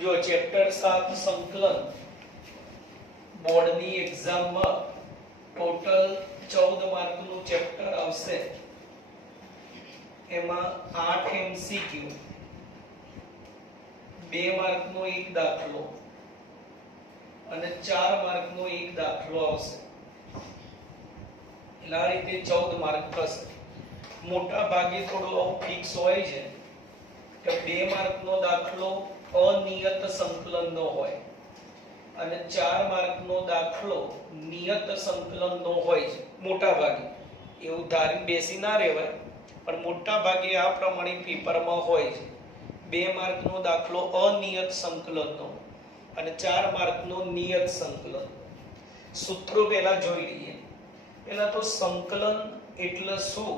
જો ચેપ્ટર 7 સંકલન બોર્ડની એક્ઝામમાં ટોટલ 14 માર્કનું ચેપ્ટર આવશે. એમાં 8 MCQ, 2 માર્કનો એક દાખલો અને 4 માર્કનો એક દાખલો આવશે. એટલે આ રીતે 14 માર્ક થશે. મોટા ભાગે થોડું આવું ફિક્સ હોય છે કે 2 માર્કનો દાખલો અનિયત સંકલનનો હોય અને 4 માર્કનો દાખલો નિયત સંકલનનો હોય છે. મોટા ભાગે એવું ધારી બેસી ના રહેવાય, પણ મોટા ભાગે આ પ્રમાણે પેપરમાં હોય છે. 2 માર્કનો દાખલો અનિયત સંકલનનો અને 4 માર્કનો નિયત સંકલન. સૂત્રો પહેલા જોઈ લઈએ. પહેલા તો સંકલન એટલે શું?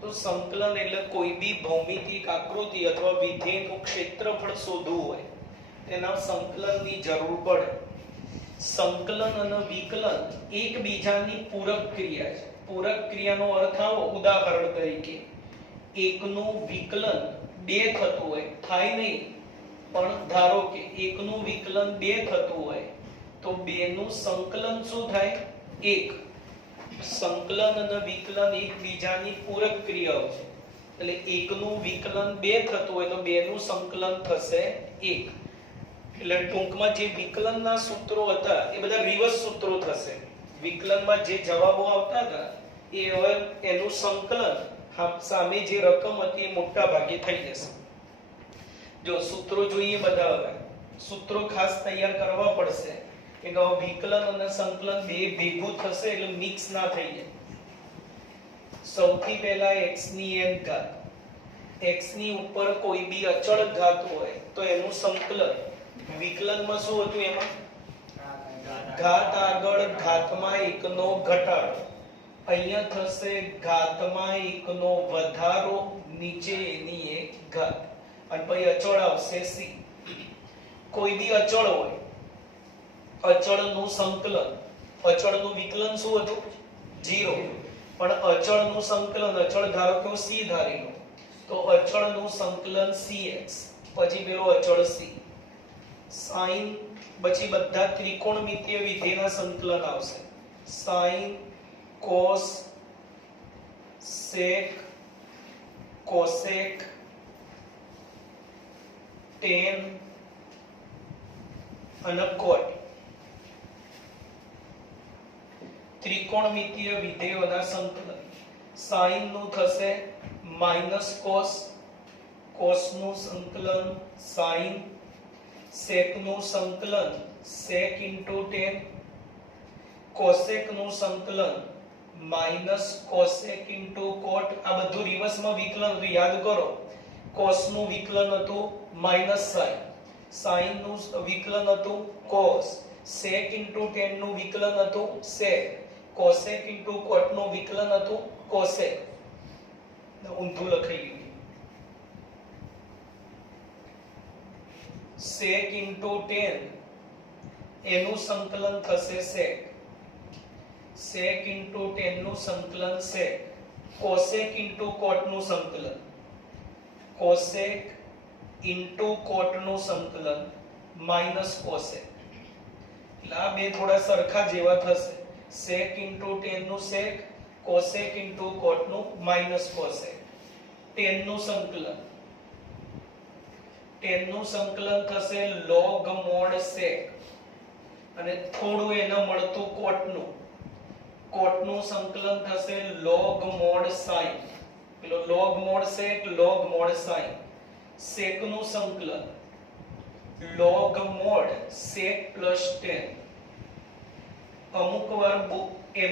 તો સંકલન એટલે કોઈ બી ભૌમિતિક આકૃતિ અથવા વિધેયનું ક્ષેત્રફળ શોધવું હોય તેના સંકલનની જરૂર પડે. સંકલન અને વિકલન એકબીજાની પૂરક ક્રિયા છે. પૂરક ક્રિયાનો અર્થ આવો, ઉદાહરણ તરીકે એકનું વિકલન 2 થતું હોય, થાય નહીં, પણ ધારો કે એકનું વિકલન 2 થતું હોય તો 2 નું સંકલન શું થાય? 1. સંકલન અને વિકલન એકબીજાની પૂરક ક્રિયાઓ છે. એટલે એકનું વિકલન 2 થતું હોય તો 2 નું સંકલન થશે 1. એટલે ટૂંકમાં જે વિકલનના સૂત્રો હતા એ બધા રિવર્સ સૂત્રો થશે. વિકલનમાં જે જવાબો આવતા હતા એ હવે એનું સંકલન સામે જે રકમ હતી એ મોટા ભાગે થઈ જશે. જો સૂત્રો જોઈએ બધા, હવે સૂત્રો ખાસ તૈયાર કરવા પડશે કે વિકલન અને સંકલન બે ભેગું થશે એટલે મિક્સ ના થઈ જાય. સૌથી પહેલા x ની n ઘાત. x ની ઉપર કોઈ બી અચળ ઘાત હોય તો એનું સંકલન વિકલનમાં શું હતું? એમાં ઘાત આગળ ઘાતમાં 1 નો ઘટાડો, અહીંયા થશે ઘાતમાં 1 નો વધારો, નીચે એની એક ઘાત, અને પછી અચળ આવશે c. કોઈ બી અચળ હોય, અચળનું સંકલન, અચળનું વિકલન શું હતું? 0. પણ અચળનું સંકલન, અચળ ધારો કે c ધારી લો, તો અચળનું સંકલન cx, પછી પેલો અચળ c. sin, પછી બધા ત્રિકોણમિતિય વિધેયના સંકલન આવશે. sin, cos, sec, cosec, tan અને cot. ત્રિકોણમિતિય વિધેયોના સંકલન. sin નું થશે -cos, cos નું સંકલન sin, sec નું સંકલન sec tan, cosec નું સંકલન -cosec cot. આ બધું રિવર્સમાં વિકલન યાદ કરો. cos નું વિકલન હતું -sin, sin નું વિકલન હતું cos, sec tan નું વિકલન હતું sec, cosec cot નું વિકલન હતું cosec. ઊંધું લખાઈ ગયું. sec tan એનું સંકલન થશે sec, sec tan નું સંકલન sec, cosec cot નું સંકલન cosec cot નું સંકલન -cosec. એટલે આ બે થોડા સરખા જેવા થશે. sec tan નું sec, cosec cot નું -cosec. tan નું સંકલન, tan નું સંકલન થશે log mod sec, અને થોડું એને મળતું cot નું સંકલન થશે log mod sin. પેલો log mod sec, log mod sin. sec નું સંકલન log mod sec tan. અમુક વાર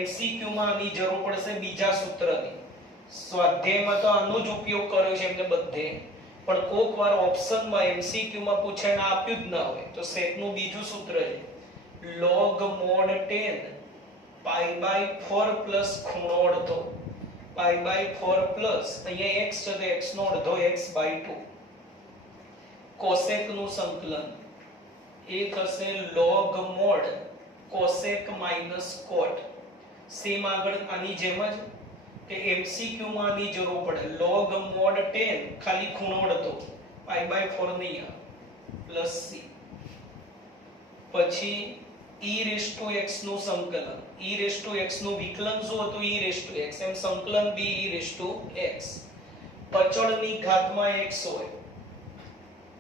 MCQ માં આની જરૂર પડશે બીજા સૂત્રની. સ્વાધ્યાયમાં તો આનો જ ઉપયોગ કર્યો છે એમને બધે, પણ કોક વાર ઓપ્શનમાં MCQ માં પૂછે ને આપ્યું જ ના હોય તો sec નું બીજું સૂત્ર છે log mod tan π/4 પ્લસ ખૂણો અડધો. π/4 પ્લસ અહીંયા x છે તો x નો અડધો x/2. cosec નું સંકલન એ થશે log mod cosec cot. Same આગળ આની જેમ જ કે MCQ માં આની જરૂર પડે. log mod tan ખાલી ખૂણો અડધો, π/4 નહીં આવે. Plus C. પછી e રેસ ટુ x નું સંકલન, e રેસ ટુ x નું વિકલન શું હતું? e રેસ ટુ x, એમ સંકલન b e raise to x. અચળની ઘાતમાં x હોય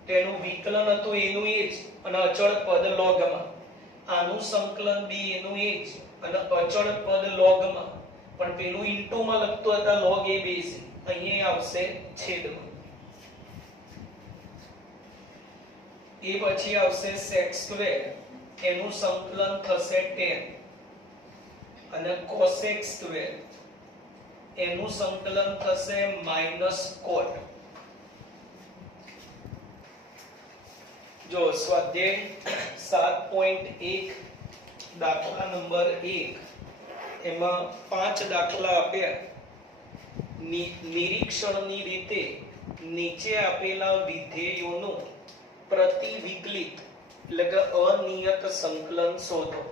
તેનું વિકલન હતું એનું એ જ, અને અચળ પદ લોગમાં. આનું સંકલન b એનું એ જ, અને અચળ પદ લોગમાં, પણ પેલું ઇન્ટુ માં લખતો હતા log a base, અહીંયા આવશે છેદમાં. એ પછી આવશે sec સ્ક્વેર, એનું સંકલન થશે tan, અને cosec સ્ક્વેર એનું સંકલન થશે માઈનસ cot. જો સ્વાધ્યાય 7.1 દાખલા નંબર 1, એમાં 5 દાખલા આપ્યા. નિરીક્ષણની રીતે નીચે આપેલા વિધેયોનું પ્રતિવિકલિત એટલે કે અનિયત સંકલન શોધો.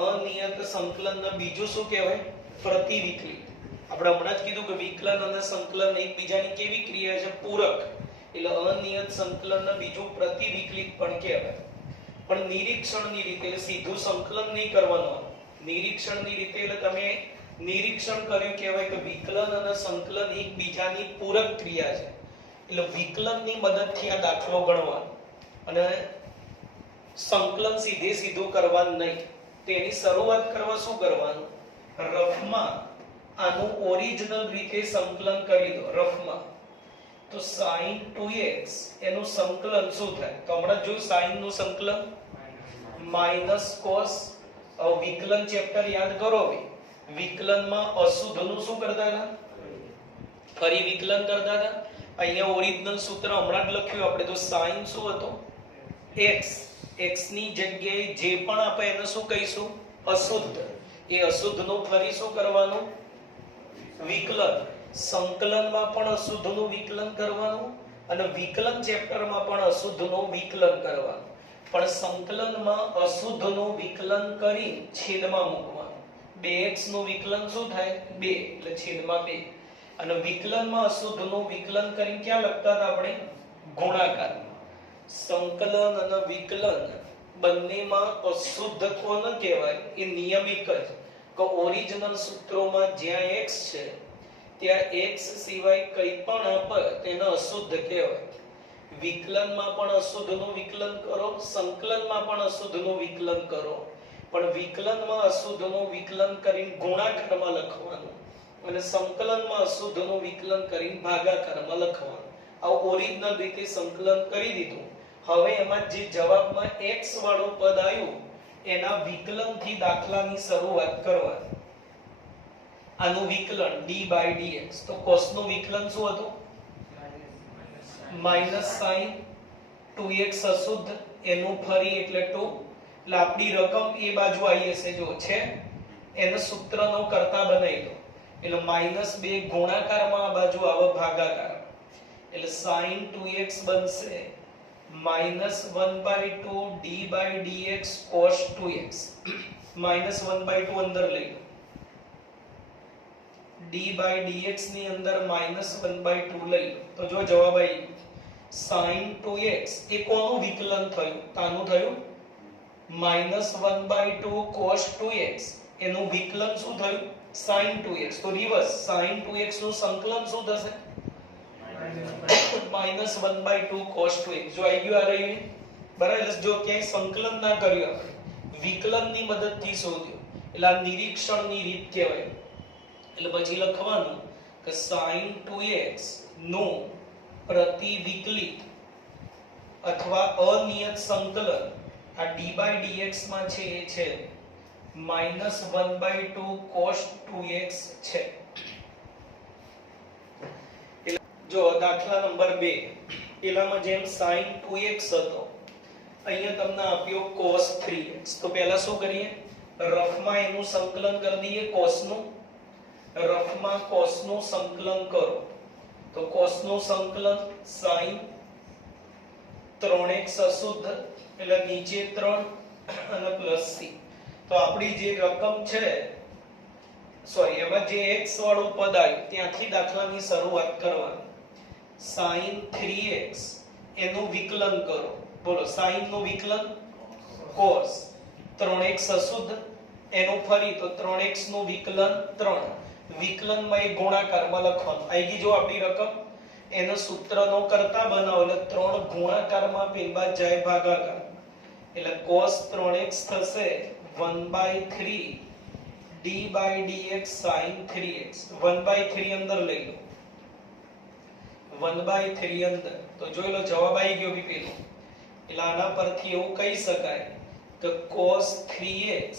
અનિયત સંકલનને બીજું શું કહેવાય? પ્રતિવિકલિત. આપણે હમણાં જ કીધું કે વિકલન અને સંકલન એકબીજાની કેવી ક્રિયા છે? પૂરક. એટલે અનિયત સંકલનને બીજું પ્રતિવિકલિત પણ કહેવાય. પણ નિરીક્ષણની રીતે એટલે સીધું સંકલન નહીં કરવાનું. નિરીક્ષણની રીતે એટલે તમે નિરીક્ષણ કર્યું કહેવાય કે વિકલન અને સંકલન એકબીજાની પૂરક ક્રિયા છે. એટલે વિકલનની મદદથી આ દાખલો ગણવાનો, અને સંકલન સીધે સીધું કરવાનું નહીં. તેની શરૂઆત કરવા શું કરવાનું? રફમાં આનું ઓરિજિનલ રીતે સંકલન કરી દો. રફમાં તો sin 2x એનું સંકલન શું થાય? તો હમણાં જોયું sin નું સંકલન માઈનસ cos. હવે વિકલન ચેપ્ટર યાદ કરો. વિકલનમાં અશુદ્ધનું શું કરતા હતા? ફરી વિકલન કરતા હતા. અહીંયા ઓરિજિનલ સૂત્ર હમણાં જ લખ્યું આપણે. તો sin શું હતો? x. x ની જગ્યાએ જે પણ આપણે એને શું કહીશું? અશુદ્ધ. એ અશુદ્ધનું ફરી શું કરવાનું? વિકલન. સંકલનમાં પણ અશુદ્ધનું વિકલન કરવાનું, અને વિકલન ચેપ્ટરમાં પણ અશુદ્ધનું વિકલન કરવાનું. પણ સંકલનમાં અશુદ્ધનું વિકલન કરી છેદમાં મૂકવાનું. 2x નું વિકલન શું થાય? 2 એટલે છેદમાં 2. અને વિકલનમાં અશુદ્ધનું વિકલન કરીને ક્યાં લખતા હતા આપણે? ગુણાકારમાં. સંકલન અને વિકલન બંનેમાં અશુદ્ધ કોને કહેવાય? એ નિયમ એક જ કે ઓરિજિનલ સૂત્રોમાં જ્યાં x છે ત્યાં x સિવાય કંઈ પણ આપે તેને અશુદ્ધ કહેવાય. વિકલનમાં પણ અશુદ્ધનું વિકલન કરો, સંકલનમાં પણ અશુદ્ધનું વિકલન કરો, પણ વિકલનમાં અશુદ્ધનું વિકલન કરીને ગુણાકારમાં લખવાનું, અને સંકલનમાં અશુદ્ધનું વિકલન કરીને ભાગાકારમાં લખવાનું. આ ઓરિજિનલ રીતે સંકલન કરી દીધું. હવે એમાં જે જવાબમાં x વાળું પદ આવ્યું એના વિકલનથી દાખલાની શરૂઆત કરવાની. આનું વિકલન d/dx. તો cos નું વિકલન શું હતું? માઈનસ sin 2x અશુદ્ધ એનું ફરી એટલે 2. એટલે આપણી રકમ એ બાજુ આવી હશે, જો છે એને સૂત્રનો કરતા બનાવી દો. એટલે -2 ગુણાકારમાં આ બાજુ આવે ભાગાકારમાં. એટલે sin 2x બનશે -1/2 d/dx cos 2x. -1/2 અંદર લઈ લો. d/dx ની અંદર -1/2 લઈ લો. તો જો જવાબ આવી sin 2x એ કોનું વિકલન થયું? તાનું થયું -1/2 cos 2x. એનું વિકલન શું થયું? sin 2x. તો રિવર્સ sin 2x નું સંકલન શું થશે? -1/2 cos 2x. જો આવી ગયું આ રહ્યું બરાબર. જો ક્યાંય સંકલન ના કર્યું આપણે, વિકલનની મદદથી શોધ્યું, એટલે આ નિરીક્ષણની રીત કહેવાય. એટલે પછી લખવાનું કે sin 2x નું પ્રતિવિકલિત અથવા અનિયત સંકલન આ d/dx માં છે એ છે -1/2 cos 2x છે. જો દાખલા નંબર 2, પેલામાં જેમ sin 2x હતો, અહીંયા તમને આપ્યો cos 3x. તો પહેલા શું કરીએ? રફમાં એનું સંકલન કરી દઈએ. cos નું રફમાં cos નું સંકલન કરો. તો cos નું સંકલન sin 3x અશુદ્ધ એટલે નીચે 3 અને પ્લસ c. તો આપણી જે રકમ છે, સોરી એમાં જે x વાળું પદ આવ્યું ત્યાંથી દાખલાની શરૂઆત કરવાની. sin 3x એનું વિકલન કરો. બોલો sin નું વિકલન cos 3x અશુદ્ધ એનું ફરી તો 3x નું વિકલન 3 વિકલનમાં એ ગુણાકારમાં લખવાનું. આવી ગઈ જો આપણી રકમ. એનો સૂત્રનો કરતા બનાવો એટલે 3 ગુણાકારમાં પેલા જાય ભાગાકાર એટલે cos 3x થશે 1/3 d by dx sin 3x 1/3 અંદર લઈ લો 1/3 અંદર તો જોઈ લો જવાબ આવી ગયો બી પેલો. એટલે આના પરથી એવું કહી શકાય કે cos 3x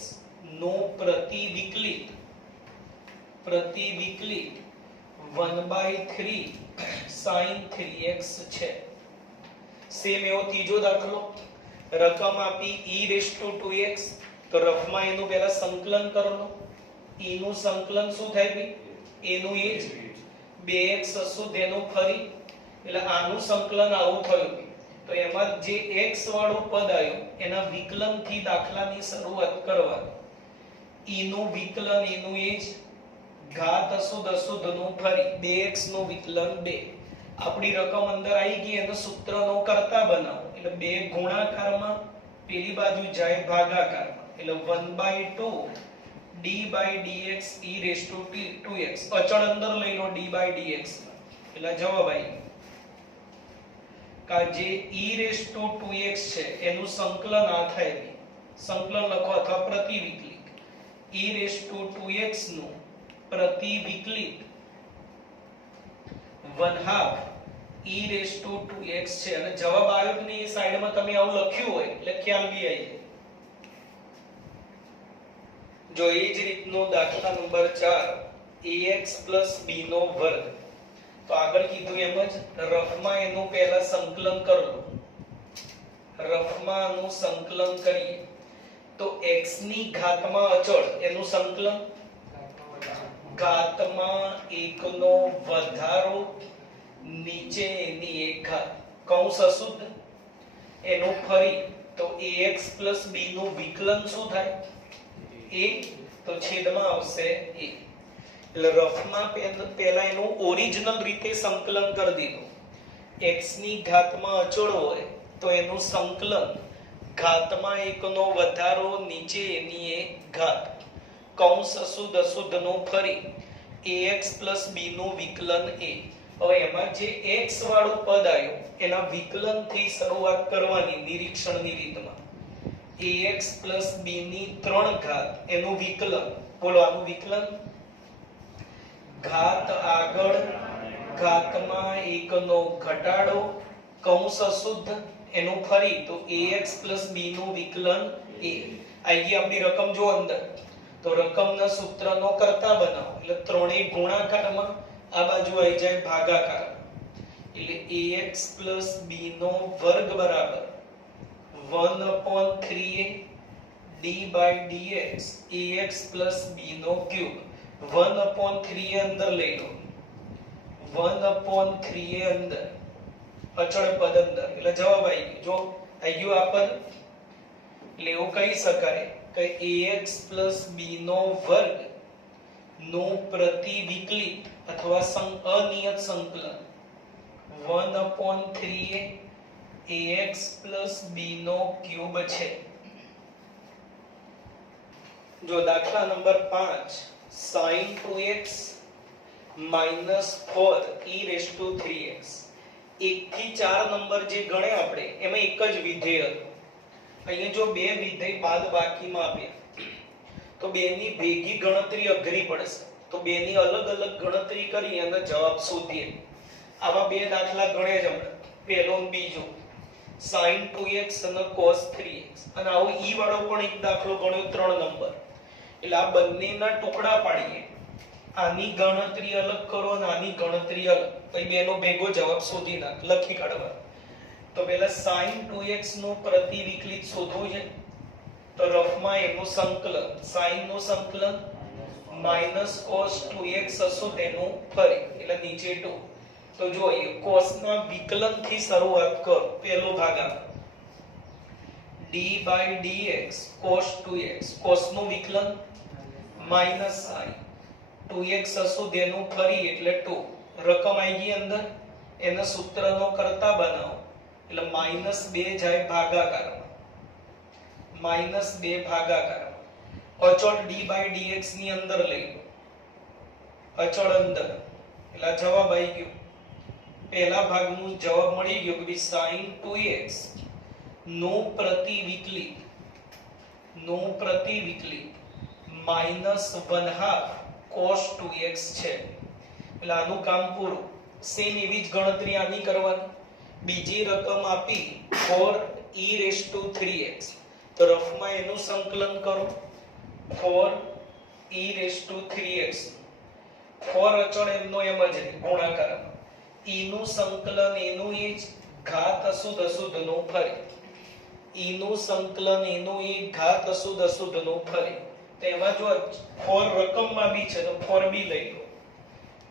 નો પ્રતિવિકલિત 1/3 sin 3x છે. સેમ એવો ત્રીજો દાખલો. રકમ આપી e⁻²x તો રફમાં એનું પહેલા સંકલન કરો લો. e નું સંકલન શું થાય ભાઈ? એનું એ જ 2x અશુદ્ધ એનું ફરી એટલે આનું સંકલન આવું થયું. તો એમાં જે x વાળું પદ આવ્યું એના વિકલન થી દાખલાની શરૂઆત કરવાની. e નું વિકલન એનું એ જ ઘાત અશુદ્ધ નું ફરી 2x નું વિકલન 2. આપણી રકમ અંદર આવી ગઈ એનો સૂત્રનો કરતા બનાવો એટલે 2 ગુણાકારમાં પેલી બાજુ જાય ભાગાકારમાં એટલે 1/2 d by dx e⁻²x અચળ અંદર લઈ લો d by dx એટલે જવાબ આવી કા જે e⁻²x છે એનું સંકલન આ થાય. સંકલન લખો અથવા પ્રતિવિકલિત e⁻²x નું પ્રતિવિકલિત 1/2 e⁻²x છે અને જવાબ આવ્યો કે નહીં એ સાઈડમાં તમે આવું લખ્યું હોય એટલે ખ્યાલ બી આવી જાય. જો એ જ રીતનો દાખલા નંબર 4 ax b નો વર્ગ તો આગળ કીધું એમ જ રફમાં એનું પહેલા સંકલન કરો. રફમાં નું સંકલન કરીએ તો x ની ઘાતમાં અચળ એનું સંકલન ઘાતમાં 1 નો વધારો નીચે એની એક ઘાત કૌંસ અશુદ્ધ એનું ફરી તો ax b નું વિકલન શું થાય? a તો છેદમાં આવશે a. એટલે રફમાં પહેલા એનું ઓરિજિનલ રીતે સંકલન કરી દીધું. x ની ઘાતમાં અચળ હોય તો એનું સંકલન ઘાતમાં 1 નો વધારો નીચે એની એક ઘાત કૌંસ અશુદ્ધ નું ફરી ax b નું વિકલન a. હવે એમાં જે x વાળું પદ આવ્યું એના વિકલન થી શરૂઆત કરવાની નિરીક્ષણની રીતમાં. ax b ની 3 ઘાત એનું વિકલન. બોલો આનું વિકલન ઘાત આગળ ઘાતમાં 1 નો ઘટાડો કૌંસ અશુદ્ધ એનું ફરી તો ax b નું વિકલન a. આવી ગઈ આપણી રકમ જો અંદર. તો રકમના સૂત્રનો કરતા બનાવો એટલે ત્રણેય ગુણાકારમાં આ બાજુ આવી જાય ભાગાકાર એટલે ax b નો વર્ગ બરાબર 1/3a d by dx ax b નો ક્યુબ. 1/3 અંદર લઈ લો 1/3 અંદર અચળ પદ અંદર એટલે જવાબ આવી ગયો. જો આવી ગયું આ પદ એટલે એવું કહી શકાય કે ax b નો વર્ગ નું પ્રતિવિકલિત અથવા અનિયત સંકલન 1/3a ax b નો ક્યુબ છે. જો દાખલા નંબર 5 sin 2x - 4 e⁻3x 1 થી 4 નંબર જે ગણે આપણે એમાં એક જ વિધેય હતું. અહીંયા જો બે વિધેય બાદબાકીમાં આપ્યા તો બેની ભેગી ગણતરી અઘરી પડશે. તો બેની અલગ અલગ ગણતરી કરી અને જવાબ શોધીએ. આવા બે દાખલા ગણે જ હમણાં પહેલો અને બીજો sin 2x અને cos 3x અને આવો e વાળો પણ એક દાખલો ગણ્યો 3 નંબર. એટલે આ બંનેના ટુકડા પાડીએ. આની ગણતરી અલગ કરો અને આની ગણતરી અલગ તો બેનો ભેગો જવાબ શોધી નાખ લખી કાઢવા. તો પહેલા sin 2x નું પ્રતિવિકલિત શોધવું છે. તો રફમાં એનું સંકલન sin નું સંકલન -cos 2x અશુદ્ધ એનું ફરી એટલે નીચે 2. તો જો એ cos ના વિકલન થી શરૂઆત કરો. પહેલો ભાગાકાર d by dx cos 2x cos નું વિકલન માઈનસ sin 2x અશુદ્ધ એનું ફરી એટલે 2. રકમ આવી ગઈ અંદર એના સૂત્રનો કરતા બનાવો એટલે -2 જાય ભાગાકારમાં, -2 ભાગાકારમાં. અચળ d/dx ની અંદર લઈ લો, અચળ અંદર, એટલે આ જવાબ આવી ગયો. પહેલા ભાગનું જવાબ મળી ગયો કે sin 2x નું પ્રતિવિકલિત -1/2 cos 2x છે. એટલે આનું કામ પૂરું. સેમ એવી જ ગણતરી આની કરવાની. બીજી રકમ આપી 4e3x, તો રફમાં એનું સંકલન કરો. 4e3x, 4 અચળ એમનો એમ જ ગુણાકારમાં, e નું સંકલન એનું એ જ, ઘાત અશુદ્ધ નું ફરી, e નું સંકલન એનું એ, ઘાત અશુદ્ધ નું ફરી. તો એમાં જો 4 રકમમાં બી છે તો 4b લઈ લો,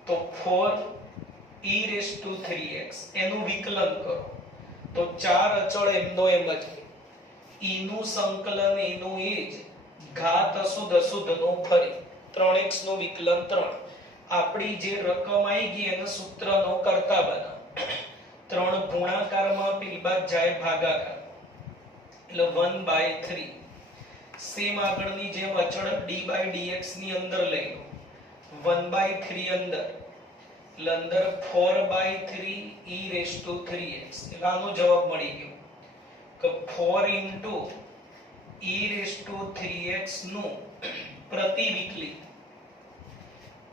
તો 4e3x એનું વિકલન કરો, તો 4 અચળ એમનો એમ જ, e નું સંકલન એનું એ જ, ઘાત અશુદ્ધ નું ફરી, 3x નું વિકલન 3. આપણી જે રકમ આવી ગઈ એને સૂત્રનો કર્તા બનાવો. 3 ગુણાકારમાં પેલી બાદ જાય ભાગાકાર, એટલે 1/3. સેમ આગળની જેમ અચળ d/dx ની અંદર લઈ લો, 1/3 અંદર, એટલે અંદર 4/3e3x. એટલે આનો જવાબ મળી ગયો કે 4 e3x નું પ્રતિવિકલિત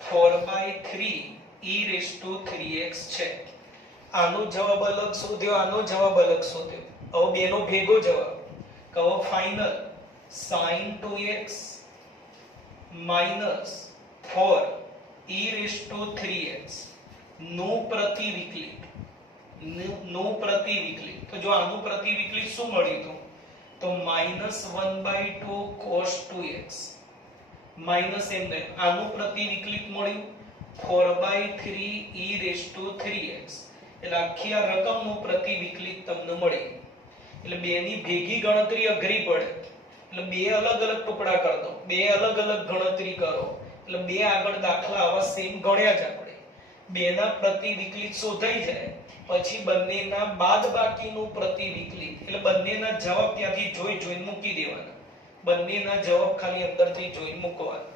4/3e3x છે. આનો જવાબ અલગ શોધ્યો, આનો જવાબ અલગ શોધ્યો. હવે બેનો ભેગો જવાબ, કહો ફાઇનલ sin 2x - 4e3x નું પ્રતિવિકલિત. તો જો આનું પ્રતિવિકલિત શું મળ્યું હતું, તો -1/2 cos 2x, માઈનસ એમને આનું પ્રતિવિકલિત મળ્યું 4/3e3x. એટલે આખી આ રકમનું પ્રતિવિકલિત તમને મળી. એટલે બેની ભેગી ગણતરી અઘરી પડે, એટલે બે અલગ અલગ ટુકડા કરી દો, બે અલગ અલગ ગણતરી કરો, એટલે બે આગળ દાખલા આવા સેમ ગણ્યા જ આપણે. બેના પ્રતિવિકલિત શોધાઈ જાય પછી બંનેના બાદબાકીનું પ્રતિવિકલિત, એટલે બંનેના જવાબ ત્યાંથી જોઈને મૂકી દેવાના, બંનેના જવાબ ખાલી અંદરથી જોઈને મૂકવાના.